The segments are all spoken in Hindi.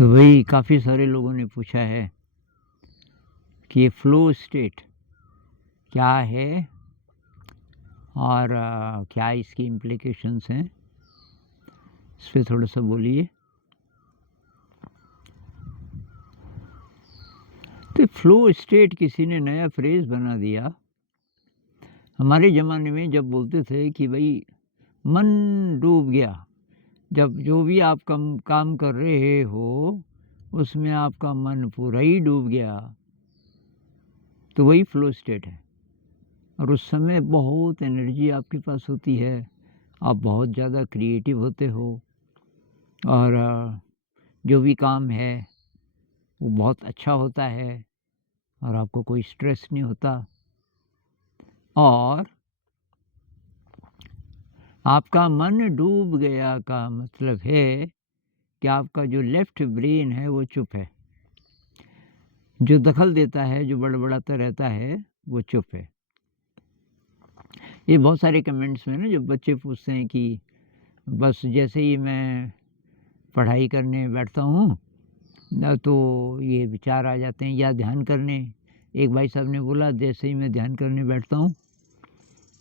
तो वही काफ़ी सारे लोगों ने पूछा है कि ये फ़्लो स्टेट क्या है और क्या इसकी इम्प्लीकेशंस हैं? इस पे थोड़ा-सा बोलिए। तो फ़्लो स्टेट किसी ने नया फ्रेज़ बना दिया। हमारे ज़माने में जब बोलते थे कि भई मन डूब गया, जब जो भी आप काम कर रहे हो, उसमें आपका मन पूरा ही डूब गया, तो वही फ़्लो स्टेट है। और उस समय बहुत एनर्जी आपके पास होती है, आप बहुत ज़्यादा क्रिएटिव होते हो और जो भी काम है, वो बहुत अच्छा होता है और आपको कोई स्ट्रेस नहीं होता और आपका मन डूब गया का मतलब है कि आपका जो लेफ़्ट ब्रेन है, वो चुप है। जो दखल देता है, जो बड़बड़ाता रहता है, वो चुप है। ये बहुत सारे कमेंट्स में ना जब बच्चे पूछते हैं कि बस जैसे ही मैं पढ़ाई करने बैठता हूँ ना तो ये विचार आ जाते हैं या ध्यान करने। एक भाई साहब ने बोला जैसे ही मैं ध्यान करने बैठता हूँ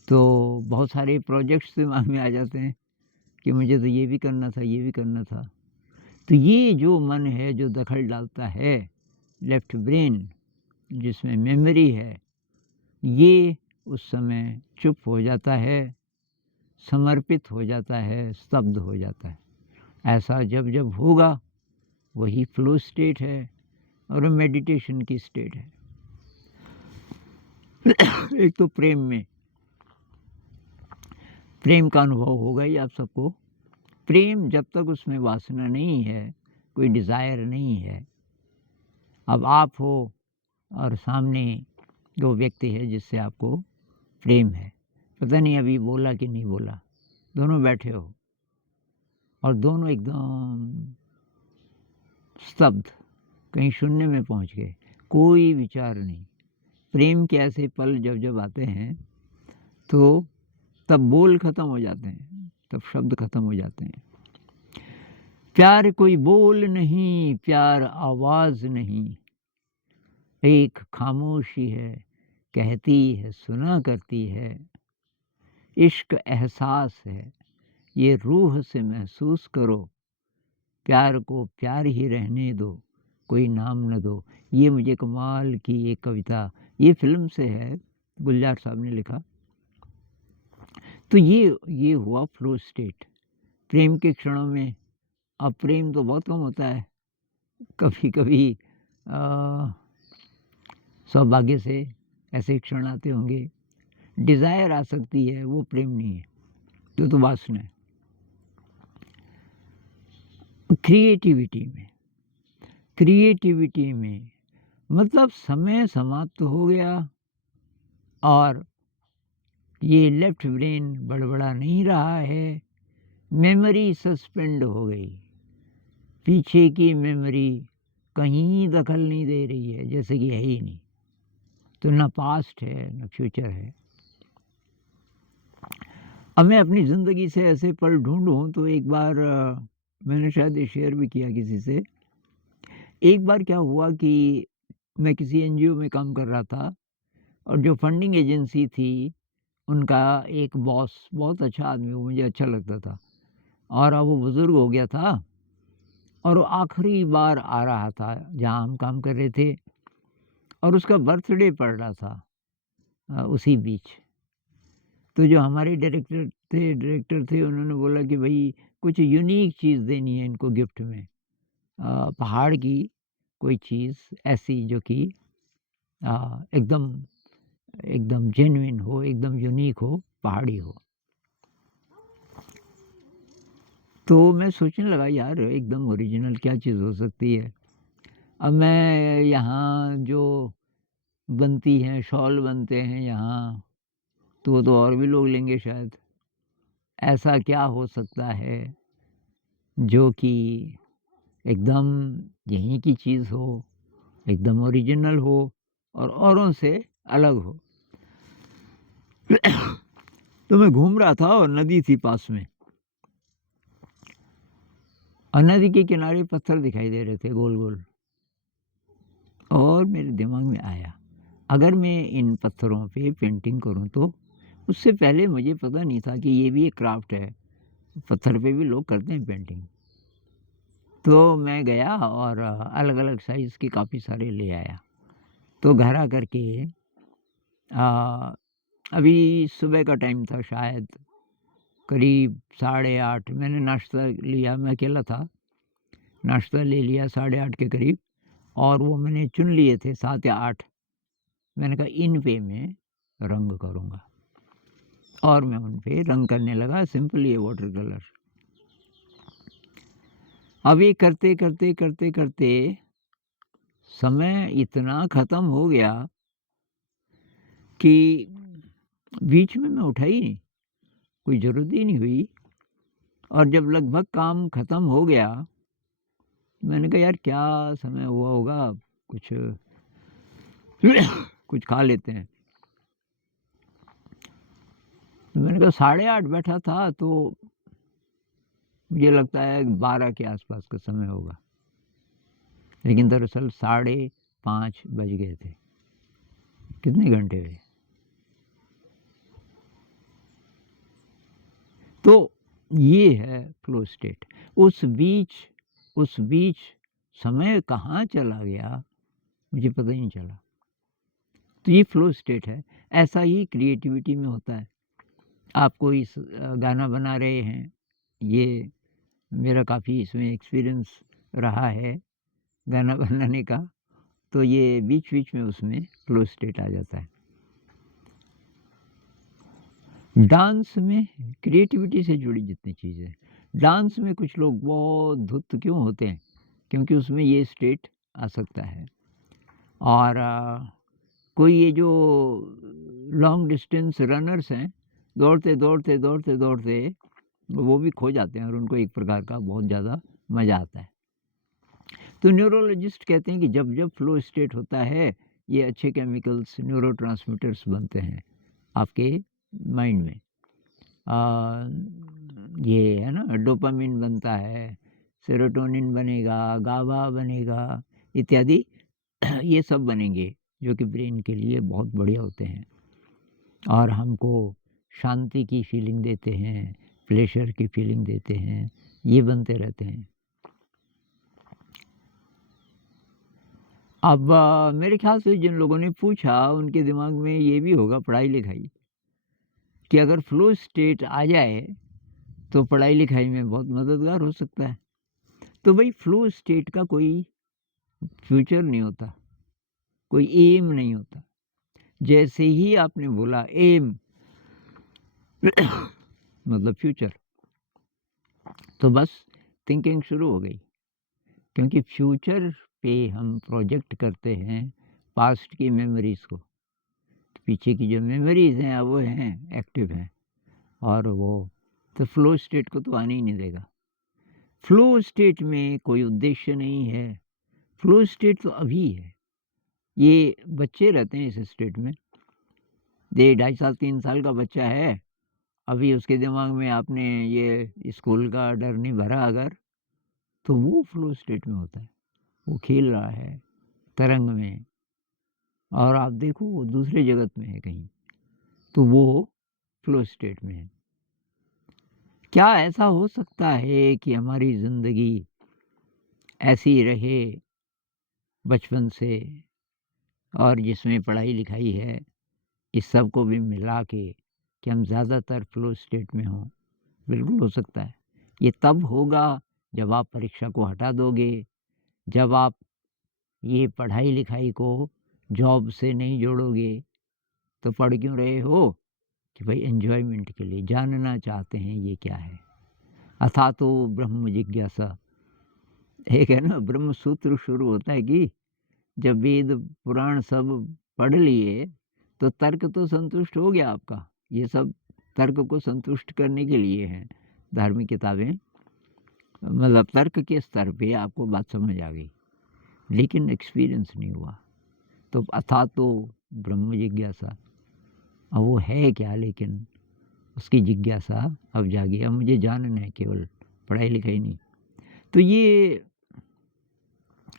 तो बहुत सारे प्रोजेक्ट्स दिमाग में आ जाते हैं कि मुझे तो ये भी करना था, ये भी करना था। तो ये जो मन है जो दखल डालता है, लेफ्ट ब्रेन जिसमें मेमोरी है, ये उस समय चुप हो जाता है, समर्पित हो जाता है, स्तब्ध हो जाता है। ऐसा जब जब होगा वही फ्लो स्टेट है और मेडिटेशन की स्टेट है। एक तो प्रेम का अनुभव होगा ही आप सबको। प्रेम जब तक उसमें वासना नहीं है, कोई डिज़ायर नहीं है, अब आप हो और सामने वो व्यक्ति है जिससे आपको प्रेम है। पता नहीं अभी बोला कि नहीं बोला, दोनों बैठे हो और दोनों एकदम स्तब्ध, कहीं शून्य में पहुंच गए, कोई विचार नहीं। प्रेम के ऐसे पल जब जब आते हैं तो तब बोल खत्म हो जाते हैं, तब शब्द खत्म हो जाते हैं। प्यार कोई बोल नहीं, प्यार आवाज़ नहीं, एक खामोशी है, कहती है, सुना करती है। इश्क एहसास है, ये रूह से महसूस करो, प्यार को प्यार ही रहने दो, कोई नाम न दो। ये मुझे कमाल की एक कविता, ये फ़िल्म से है, गुलजार साहब ने लिखा। तो ये हुआ फ़्लो स्टेट। प्रेम के क्षणों में अब प्रेम तो बहुत कम होता है, कभी-कभी सौभाग्य से ऐसे क्षण आते होंगे। डिज़ायर आ सकती है, वो प्रेम नहीं है, तो वासना है। क्रिएटिविटी में मतलब समय समाप्त हो गया और ये लेफ्ट ब्रेन बड़बड़ा नहीं रहा है, मेमोरी सस्पेंड हो गई। पीछे की मेमोरी कहीं दखल नहीं दे रही है, जैसे कि है ही नहीं। तो ना पास्ट है, ना फ्यूचर है। अब मैं अपनी ज़िंदगी से ऐसे पल ढूँढूँ तो एक बार मैंने शायद ये शेयर भी किया किसी से। एक बार क्या हुआ कि मैं किसी एनजीओ में काम कर रहा था और जो फंडिंग एजेंसी थी, उनका एक बॉस बहुत अच्छा आदमी, वो मुझे अच्छा लगता था और अब वो बुज़ुर्ग हो गया था और वो आखिरी बार आ रहा था जहाँ हम काम कर रहे थे और उसका बर्थडे पड़ रहा था उसी बीच। तो जो हमारे डायरेक्टर थे उन्होंने बोला कि भई कुछ यूनिक चीज़ देनी है इनको गिफ्ट में। पहाड़ की कोई चीज़ ऐसी जो कि एकदम एकदम जेन्युइन हो, एकदम यूनिक हो, पहाड़ी हो। तो मैं सोचने लगा यार एकदम ओरिजिनल क्या चीज़ हो सकती है। अब मैं यहाँ जो बनती हैं, शॉल बनते हैं यहाँ, तो वो तो और भी लोग लेंगे शायद। ऐसा क्या हो सकता है जो कि एकदम यहीं की चीज़ हो, एकदम ओरिजिनल हो और औरों से अलग हो। तो मैं घूम रहा था और नदी थी पास में। और नदी के किनारे पत्थर दिखाई दे रहे थे गोल-गोल। और मेरे दिमाग में आया, अगर मैं इन पत्थरों पे पेंटिंग करूँ तो? उससे पहले मुझे पता नहीं था कि ये भी एक क्राफ्ट है, पत्थर पे भी लोग करते हैं पेंटिंग। तो मैं गया और अलग-अलग साइज़ के काफ़ी सारे ले आया। तो घर आकर के अ, अभी सुबह का टाइम था शायद, करीब 8:30 मैंने नाश्ता लिया, मैं अकेला था। नाश्ता ले लिया 8:30 के करीब और वो मैंने चुन लिए थे 7 या 8। मैंने कहा इन पे मैं रंग करूँगा और मैं उन पे रंग करने लगा, सिंपल ये वाटर कलर। अब ये करते समय इतना ख़त्म हो गया कि बीच में मैं उठा ही नहीं, कोई ज़रूरत ही नहीं हुई। और जब लगभग काम ख़त्म हो गया, मैंने कहा यार क्या समय हुआ होगा, कुछ कुछ खा लेते हैं। तो मैंने कहा 8:30 बैठा था तो मुझे लगता है 12 के आस-पास का समय होगा। लेकिन दरअसल 5:30 बज गए थे। कितने घंटे हुए? तो ये है फ़्लो स्टेट। उस बीच समय कहाँ चला गया, मुझे पता ही नहीं चला। तो ये फ़्लो स्टेट है। ऐसा ही क्रिएटिविटी में होता है। आप कोई गाना बना रहे हैं, ये मेरा काफ़ी इसमें एक्सपीरियंस रहा है गाना बनाने का, तो ये बीच-बीच में उसमें फ़्लो स्टेट आ जाता है। डांस में क्रिएटिविटी से जुड़ी जितनी चीज़ें, डांस में कुछ लोग बहुत धुत क्यों होते हैं? क्योंकि उसमें ये स्टेट आ सकता है। और कोई ये जो लॉन्ग डिस्टेंस रनर्स हैं, दौड़ते वो भी खो जाते हैं और उनको एक प्रकार का बहुत ज़्यादा मज़ा आता है। तो न्यूरोलॉजिस्ट कहते हैं कि जब फ़्लो स्टेट होता है, ये अच्छे केमिकल्स न्यूरोट्रांसमीटर्स बनते हैं आपके माइंड में। ये है ना डोपामाइन बनता है, सेरोटोनिन बनेगा, गाबा बनेगा इत्यादि ये सब बनेंगे जो कि ब्रेन के लिए बहुत बढ़िया होते हैं और हमको शांति की फीलिंग देते हैं, प्लेज़र की फीलिंग देते हैं, ये बनते रहते हैं। अब मेरे ख़्याल से जिन लोगों ने पूछा उनके दिमाग में ये भी होगा पढ़ाई-लिखाई, कि अगर फ़्लो स्टेट आ जाए तो पढ़ाई-लिखाई में बहुत मददगार हो सकता है। तो भई फ़्लो स्टेट का कोई फ्यूचर नहीं होता, कोई एम नहीं होता। जैसे ही आपने बोला एम मतलब फ्यूचर, तो बस थिंकिंग शुरू हो गई। क्योंकि फ्यूचर पे हम प्रोजेक्ट करते हैं पास्ट की मेमोरीज़ को। पीछे की जो मेमोरीज़ हैं वो हैं, एक्टिव हैं और वो तो फ़्लो स्टेट को तो आने ही नहीं देगा। फ़्लो स्टेट में कोई उद्देश्य नहीं है, फ़्लो स्टेट तो अभी है। ये बच्चे रहते हैं इस स्टेट में, ये 2.5 साल 3 साल का बच्चा है, अभी उसके दिमाग में आपने ये स्कूल का डर नहीं भरा अगर, तो वो फ़्लो स्टेट में होता है। वो खेल रहा है तरंग में और आप देखो वो दूसरे जगत में है कहीं, तो वो फ़्लो स्टेट में है। क्या ऐसा हो सकता है कि हमारी ज़िंदगी ऐसी रहे बचपन से और जिसमें पढ़ाई-लिखाई है, इस सब को भी मिला के कि हम ज़्यादातर फ़्लो स्टेट में हों? बिल्कुल हो सकता है। ये तब होगा जब आप परीक्षा को हटा दोगे, जब आप ये पढ़ाई-लिखाई को जॉब से नहीं जोड़ोगे, तो पढ़ क्यों रहे हो? कि भाई एन्जॉयमेंट के लिए, जानना चाहते हैं ये क्या है। अथातो ब्रह्म जिज्ञासा, एक है ना ब्रह्म सूत्र शुरू होता है कि जब वेद पुराण सब पढ़ लिए, तो तर्क तो संतुष्ट हो गया आपका। ये सब तर्क को संतुष्ट करने के लिए हैं धार्मिक किताबें। मतलब तर्क के स्तर पे आपको बात समझ आ गई, लेकिन एक्सपीरियंस नहीं हुआ। तो अथातो ब्रह्म जिज्ञासा, अब वो है क्या, लेकिन उसकी जिज्ञासा अब जागी। अब मुझे जानना है, केवल पढ़ाई-लिखाई नहीं। तो ये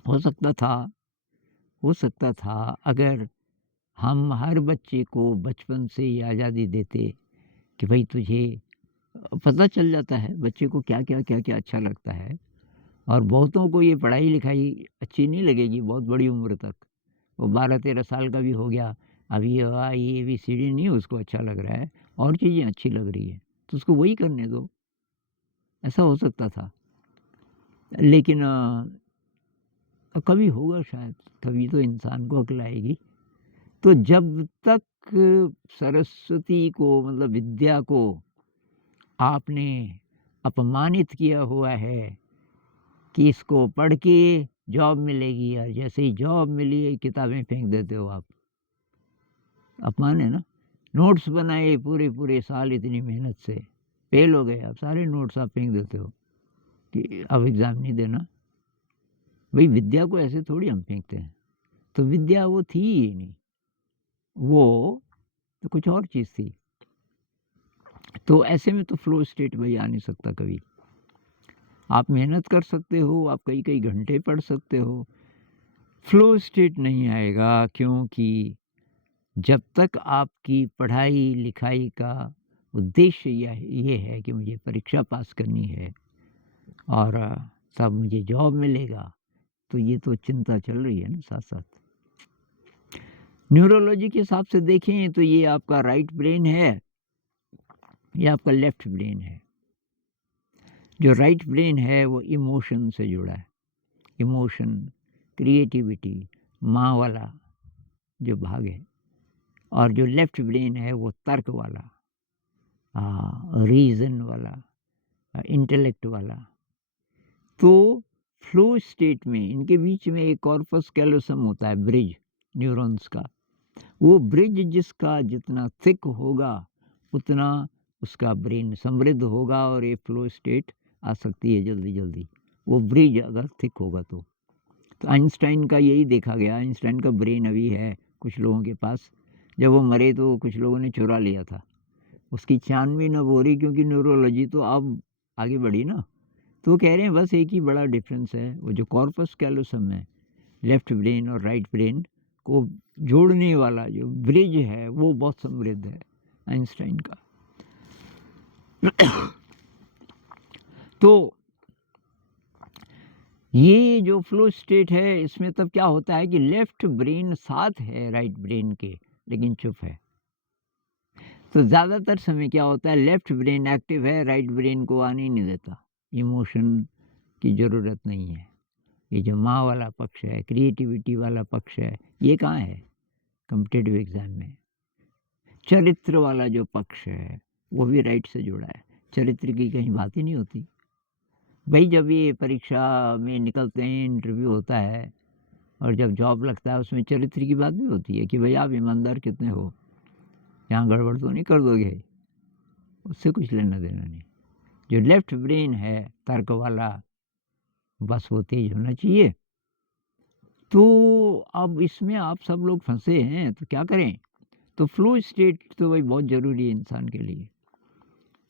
हो सकता था अगर हम हर बच्चे को बचपन से ये आज़ादी देते कि भाई तुझे पता चल जाता है बच्चे को क्या-क्या अच्छा लगता है। और बहुतों को ये पढ़ाई-लिखाई अच्छी नहीं लगेगी बहुत बड़ी उम्र तक। वो 12-13 साल का भी हो गया, अभी अ, आ, ई, एबीसीडी नहीं उसको अच्छा लग रहा है, और चीज़ें अच्छी लग रही हैं, तो उसको वही करने दो, ऐसा हो सकता था। लेकिन कभी होगा शायद, तभी तो इंसान को अक्ल आएगी। तो जब तक सरस्वती को मतलब विद्या को आपने अपमानित किया हुआ है कि इसको पढ़ के जॉब मिलेगी, और जैसे ही जॉब मिली किताबें फेंक देते हो आप। अपमान है ना। नोट्स बनाए पूरे साल इतनी मेहनत से, फेल हो गए, अब सारे नोट्स आप फेंक देते हो कि अब एग्ज़ाम नहीं देना। भाई विद्या को ऐसे थोड़ी हम फेंकते हैं। तो विद्या वो थी ही नहीं, वो तो कुछ और चीज़ थी। तो ऐसे में तो फ्लो स्टेट भाई आ नहीं सकता कभी। आप मेहनत कर सकते हो, आप कई-कई घंटे पढ़ सकते हो, फ्लो स्टेट नहीं आएगा, क्योंकि जब तक आपकी पढ़ाई-लिखाई का उद्देश्य ये है कि मुझे परीक्षा पास करनी है और तब मुझे जॉब मिलेगा, तो ये तो चिंता चल रही है ना साथ-साथ। न्यूरोलॉजी के हिसाब से देखें तो ये आपका राइट ब्रेन है, ये आपका लेफ्ट ब्रेन है। जो राइट ब्रेन है वो इमोशन से जुड़ा है। इमोशन, क्रिएटिविटी, माँ वाला जो भाग है, और जो लेफ्ट ब्रेन है वो तर्क वाला, रीज़न वाला, इंटेलेक्ट वाला। तो फ्लो स्टेट में इनके बीच में एक कॉर्पस कैलोसम होता है, ब्रिज न्यूरॉन्स का। वो ब्रिज जिसका जितना थिक होगा उतना उसका ब्रेन समृद्ध होगा और ये फ्लो स्टेट आ सकती है जल्दी-जल्दी। वो ब्रिज अगर थिक होगा तो। तो आइंस्टाइन का यही देखा गया। आइंस्टाइन का ब्रेन अभी है कुछ लोगों के पास। जब वो मरे तो कुछ लोगों ने चुरा लिया था। उसकी छानबीन अब हो रही, क्योंकि न्यूरोलॉजी तो अब आगे बढ़ी ना। तो वो कह रहे हैं बस एक ही बड़ा डिफरेंस है, वो जो कॉर्पस कैलोसम है, लेफ्ट ब्रेन और राइट ब्रेन को जोड़ने वाला जो ब्रिज है वो बहुत समृद्ध है आइंस्टाइन का। तो ये जो फ्लो स्टेट है इसमें तब क्या होता है कि लेफ्ट ब्रेन साथ है राइट ब्रेन के, लेकिन चुप है। तो ज़्यादातर समय क्या होता है, लेफ्ट ब्रेन एक्टिव है, राइट ब्रेन को आने ही नहीं देता। इमोशन की ज़रूरत नहीं है। ये जो माँ वाला पक्ष है, क्रिएटिविटी वाला पक्ष है, ये कहाँ है कॉम्पिटिटिव एग्ज़ाम में। चरित्र वाला जो पक्ष है वो भी राइट से जुड़ा है। चरित्र की कहीं बात ही नहीं होती। भाई जब ये परीक्षा में निकलते हैं, इंटरव्यू होता है और जब जॉब लगता है उसमें चरित्र की बात भी होती है कि भाई आप ईमानदार कितने हो, यहाँ गड़बड़ तो नहीं कर दोगे। उससे कुछ लेना देना नहीं। जो लेफ्ट ब्रेन है तर्क वाला, बस वो तेज होना चाहिए। तो अब इसमें आप सब लोग फंसे हैं तो क्या करें। तो फ्लो स्टेट तो भाई बहुत ज़रूरी है इंसान के लिए।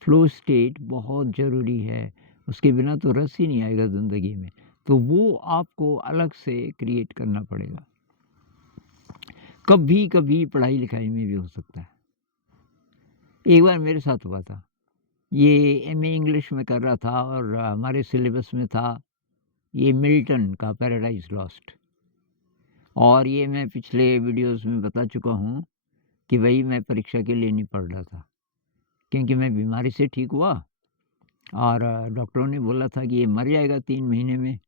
फ्लो स्टेट बहुत ज़रूरी है, उसके बिना तो रस ही नहीं आएगा ज़िंदगी में। तो वो आपको अलग से क्रिएट करना पड़ेगा। कभी-कभी पढ़ाई-लिखाई में भी हो सकता है। एक बार मेरे साथ हुआ था। ये एमए इंग्लिश में कर रहा था और हमारे सिलेबस में था ये मिल्टन का पैराडाइज़ लॉस्ट। और ये मैं पिछले वीडियोज़ में बता चुका हूँ कि भई मैं परीक्षा के लिए नहीं पढ़ रहा था, क्योंकि मैं बीमारी से ठीक हुआ और डॉक्टरों ने बोला था कि ये मर जाएगा 3 महीने में।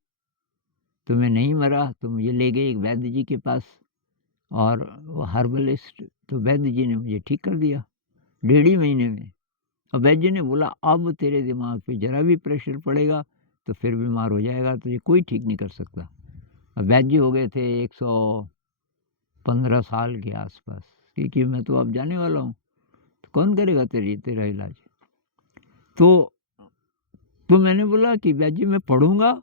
तो मैं नहीं मरा, तो मुझे ले गए एक वैद्य जी के पास, और वो हर्बलिस्ट, तो वैद्य जी ने मुझे ठीक कर दिया 1.5 महीने में। और वैद्य जी ने बोला अब तेरे दिमाग पे ज़रा भी प्रेशर पड़ेगा तो फिर बीमार हो जाएगा, तुझे कोई ठीक नहीं कर सकता। अब वैद्य जी हो गए थे 115 साल के आसपास, क्योंकि मैं तो अब जाने वाला हूँ, तो कौन करेगा तेरा इलाज। तो मैंने बोला कि वैद्य जी मैं पढ़ूँगा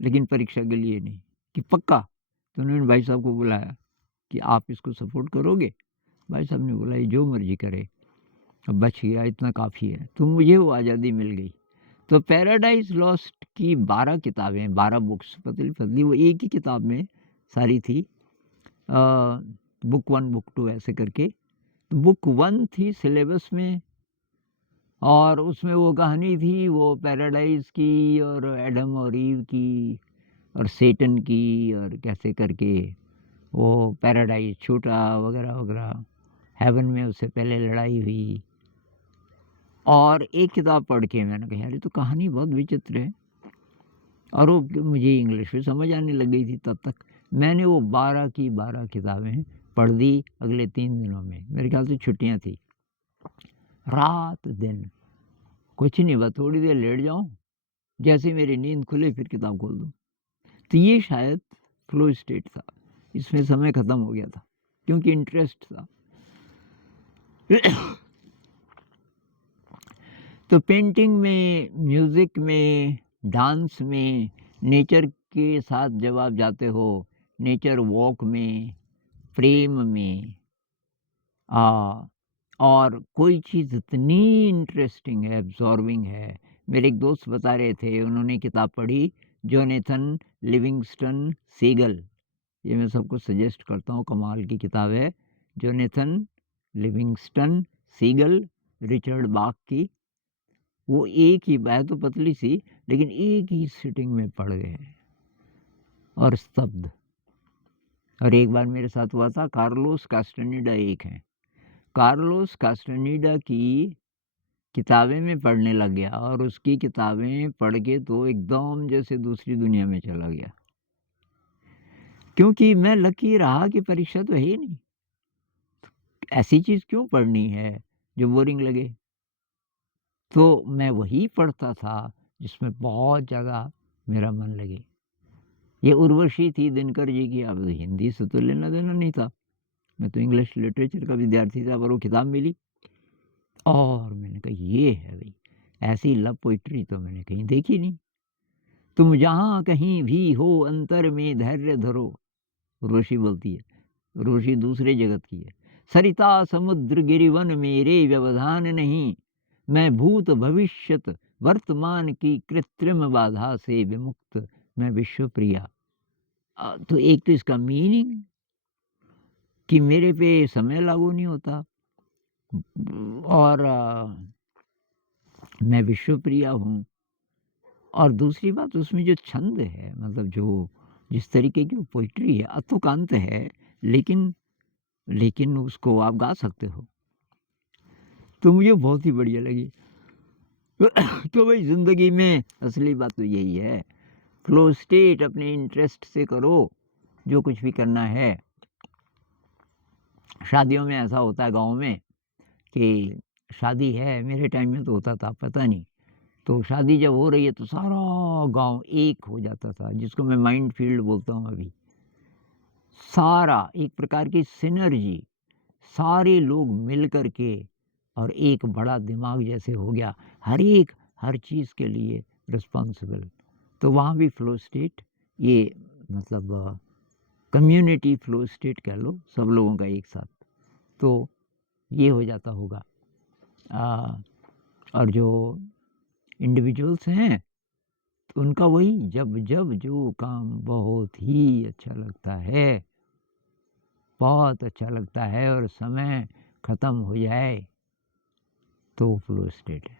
लेकिन परीक्षा के लिए नहीं, कि पक्का। तो उन्होंने भाई साहब को बुलाया कि आप इसको सपोर्ट करोगे। भाई साहब ने बोला ये जो मर्जी करे, अब बच गया इतना काफ़ी है। तो मुझे वो आज़ादी मिल गई। तो पैराडाइज़ लॉस्ट की 12 किताबें, 12 बुक्स पतली-पतली, वो एक ही किताब में सारी थी। बुक 1, बुक 2 ऐसे करके। तो बुक 1 थी सिलेबस में, और उसमें वो कहानी थी वो पैराडाइज़ की और एडम और ईव की और सेटन की, और कैसे करके वो पैराडाइज़ छूटा वगैरह-वगैरह। हेवन में उससे पहले लड़ाई हुई। और एक किताब पढ़ के मैंने कहा यार ये तो कहानी बहुत विचित्र है, और वो मुझे इंग्लिश भी समझ आने लग गई थी तब तक। मैंने वो 12 की 12 किताबें पढ़ दी अगले 3 दिनों में। मेरे ख्याल से छुट्टियाँ थी। रात दिन कुछ नहीं, बस थोड़ी देर लेट जाऊँ, जैसे ही मेरी नींद खुले फिर किताब खोल दूँ। तो ये शायद फ्लो स्टेट था। इसमें समय ख़त्म हो गया था क्योंकि इंटरेस्ट था। तो पेंटिंग में, म्यूज़िक में, डांस में, नेचर के साथ जब आप जाते हो, नेचर वॉक में, प्रेम में, और कोई चीज़ इतनी इंटरेस्टिंग है, एब्ज़ॉर्बिंग है। मेरे एक दोस्त बता रहे थे, उन्होंने किताब पढ़ी जोनेथन लिविंगस्टन सीगल। ये मैं सबको सजेस्ट करता हूँ, कमाल की किताब है। जोनेथन लिविंगस्टन सीगल, रिचर्ड बाक की। वो एक ही है तो पतली सी, लेकिन एक ही सिटिंग में पढ़ गए और स्तब्ध। और एक बार मेरे साथ हुआ था, कार्लोस कास्टानीडा एक हैं। कार्लोस कास्टानीडा की किताबें मैं पढ़ने लग गया, और उसकी किताबें पढ़ के तो एकदम जैसे दूसरी दुनिया में चला गया। क्योंकि मैं लकी रहा कि परीक्षा तो है ही नहीं। ऐसी चीज़ क्यों पढ़नी है जो बोरिंग लगे? तो मैं वही पढ़ता था जिसमें बहुत ज़्यादा मेरा मन लगे। ये उर्वशी थी दिनकर जी की। अब हिंदी से तो लेना देना नहीं था, मैं तो इंग्लिश लिटरेचर का विद्यार्थी था, पर वो किताब मिली और मैंने कहा ये है भाई, ऐसी लव पोइट्री तो मैंने कहीं देखी नहीं। तुम जहाँ कहीं भी हो अंतर में धैर्य धरो, उर्वशी बोलती है। उर्वशी दूसरे जगत की है। सरिता समुद्र गिरिवन मेरे व्यवधान नहीं, मैं भूत भविष्यत वर्तमान की कृत्रिम बाधा से विमुक्त, मैं विश्वप्रिया। तो एक तो इसका मीनिंग कि मेरे पे समय लागू नहीं होता, और मैं विश्वप्रिया हूँ। और दूसरी बात उसमें जो छंद है, मतलब जो जिस तरीके की वो पोइट्री है, अतुकांत है, लेकिन लेकिन उसको आप गा सकते हो। तो मुझे बहुत ही बढ़िया लगी। तो भाई ज़िंदगी में असली बात तो यही है, फ्लो स्टेट अपने इंटरेस्ट से करो जो कुछ भी करना है। शादियों में ऐसा होता है गाँव में कि शादी है, मेरे टाइम में तो होता था, पता नहीं। तो शादी जब हो रही है तो सारा गाँव एक हो जाता था, जिसको मैं माइंड फील्ड बोलता हूँ अभी। सारा एक प्रकार की सिनर्जी, सारे लोग मिल कर के और एक बड़ा दिमाग जैसे हो गया, हर चीज़ के लिए रिस्पॉन्सिबल। तो वहाँ भी फ्लो स्टेट, ये मतलब कम्युनिटी फ्लो स्टेट कह लो, सब लोगों का एक साथ, तो ये हो जाता होगा। और जो इंडिविजुअल्स हैं तो उनका वही, जब जब जो काम बहुत ही अच्छा लगता है, बहुत अच्छा लगता है और समय ख़त्म हो जाए, तो फ्लो स्टेट है।